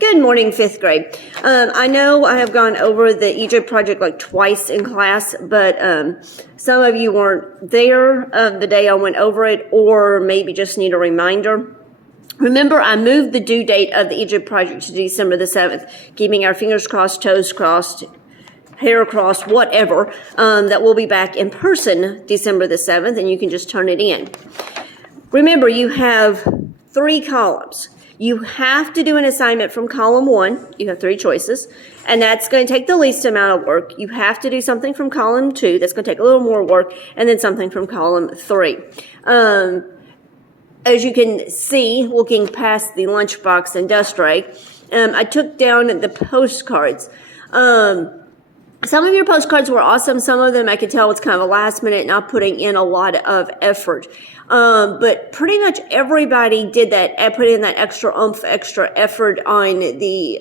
Good morning, fifth grade. I know I have gone over the Egypt project like twice in class, but some of you weren't there the day I went over it, or maybe just need a reminder. Remember, I moved the due date of the Egypt project to December the 7th, keeping our fingers crossed, toes crossed, hair crossed, whatever, that we'll be back in person December the 7th, and you can just turn it in. Remember, you have 3 columns. You have to do an assignment from column 1. You have 3 choices, and that's going to take the least amount of work. You have to do something from column 2. That's going to take a little more work, and then something from column 3. As you can see, looking past the lunchbox and dust rag, I took down the postcards. Some of your postcards were awesome. Some of them I could tell was kind of a last minute, not putting in a lot of effort. But pretty much everybody did that. I put in that extra oomph, extra effort on the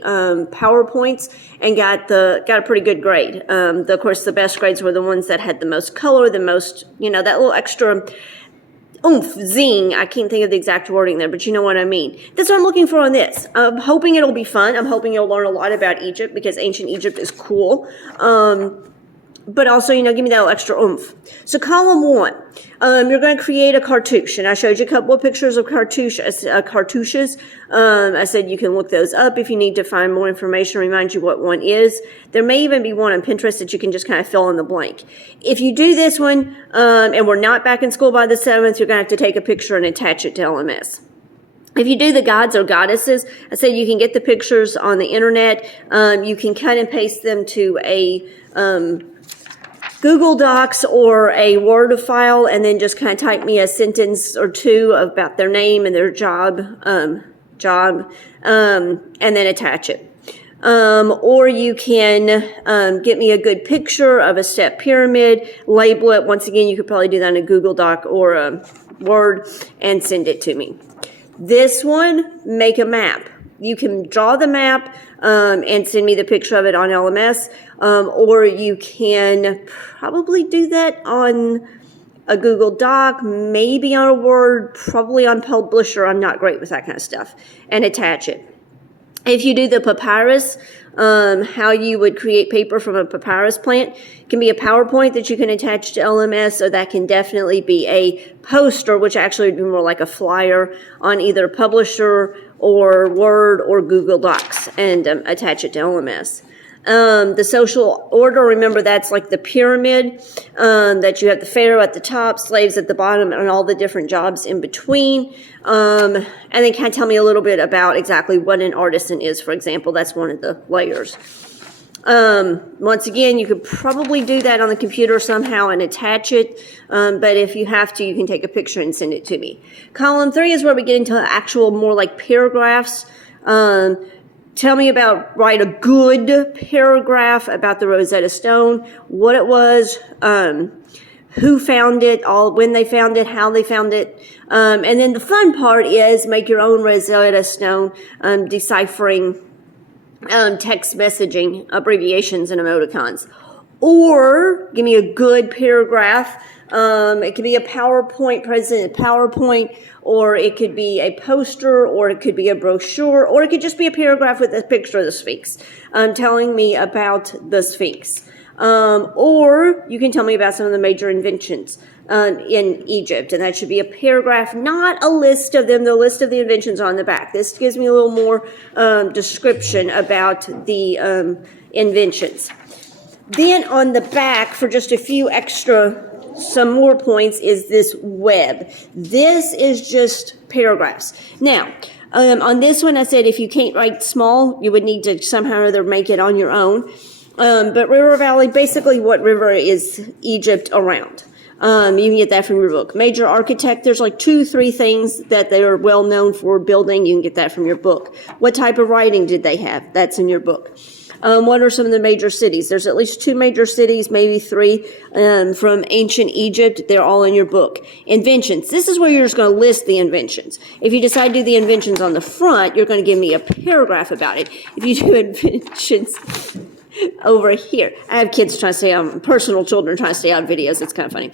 PowerPoints and got a pretty good grade. Of course, the best grades were the ones that had the most color, the most, that little extra oomph, zing. I can't think of the exact wording there, but you know what I mean. That's what I'm looking for on this. I'm hoping it'll be fun. I'm hoping you'll learn a lot about Egypt because ancient Egypt is cool. But also, give me that little extra oomph. So column 1, you're going to create a cartouche. And I showed you a couple of pictures of cartouches. I said you can look those up if you need to find more information, remind you what one is. There may even be one on Pinterest that you can just kind of fill in the blank. If you do this one, and we're not back in school by the 7th, you're going to have to take a picture and attach it to LMS. If you do the gods or goddesses, I said you can get the pictures on the internet. You can cut and paste them to a Google Docs or a Word file, and then just kind of type me a sentence or two about their name and their job, and then attach it. Or you can get me a good picture of a step pyramid, label it. Once again, you could probably do that in a Google Doc or a Word and send it to me. This one, make a map. You can draw the map and send me the picture of it on LMS, or you can probably do that on a Google Doc, maybe on a Word, probably on Publisher. I'm not great with that kind of stuff, and attach it. If you do the papyrus, how you would create paper from a papyrus plant, can be a PowerPoint that you can attach to LMS, so that can definitely be a poster, which actually would be more like a flyer on either Publisher or Word or Google Docs, and attach it to LMS. The social order, remember that's like the pyramid, that you have the pharaoh at the top, slaves at the bottom, and all the different jobs in between. And then kind of tell me a little bit about exactly what an artisan is, for example. That's one of the layers. Once again, you could probably do that on the computer somehow and attach it, but if you have to, you can take a picture and send it to me. Column 3 is where we get into actual more like paragraphs. Tell me write a good paragraph about the Rosetta Stone, what it was, who found it, when they found it, how they found it. And then the fun part is make your own Rosetta Stone, deciphering text messaging, abbreviations, and emoticons. Or give me a good paragraph. It could be a PowerPoint, PowerPoint, or it could be a poster, or it could be a brochure, or it could just be a paragraph with a picture of the Sphinx, telling me about the Sphinx. Or you can tell me about some of the major inventions in Egypt, and that should be a paragraph, not a list of them. The list of the inventions are on the back. This gives me a little more description about the inventions. Then on the back, for just a few some more points, is this web. This is just paragraphs. Now, on this one, I said if you can't write small, you would need to somehow or other make it on your own. But River Valley, basically what river is Egypt around? You can get that from your book. Major architect, there's like 2-3 things that they are well known for building. You can get that from your book. What type of writing did they have? That's in your book. What are some of the major cities? There's at least 2 major cities, maybe 3, from ancient Egypt. They're all in your book. Inventions. This is where you're just going to list the inventions. If you decide to do the inventions on the front, you're going to give me a paragraph about it. If you do inventions over here. I have kids trying to stay on, personal children trying to stay on videos. It's kind of funny.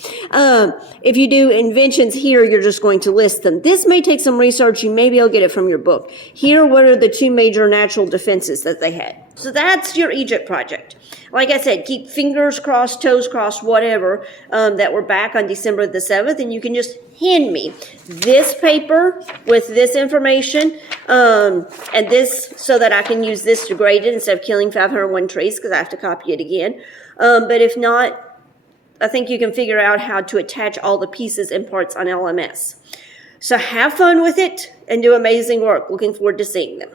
If you do inventions here, you're just going to list them. This may take some research. You maybe will get it from your book. Here, what are the 2 major natural defenses that they had? So that's your Egypt project. Like I said, keep fingers crossed, toes crossed, whatever, that we're back on December the 7th, and you can just hand me this paper with this information, and this, so that I can use this to grade it instead of killing 501 trees, because I have to copy it again. But if not, I think you can figure out how to attach all the pieces and parts on LMS. So have fun with it and do amazing work. Looking forward to seeing them.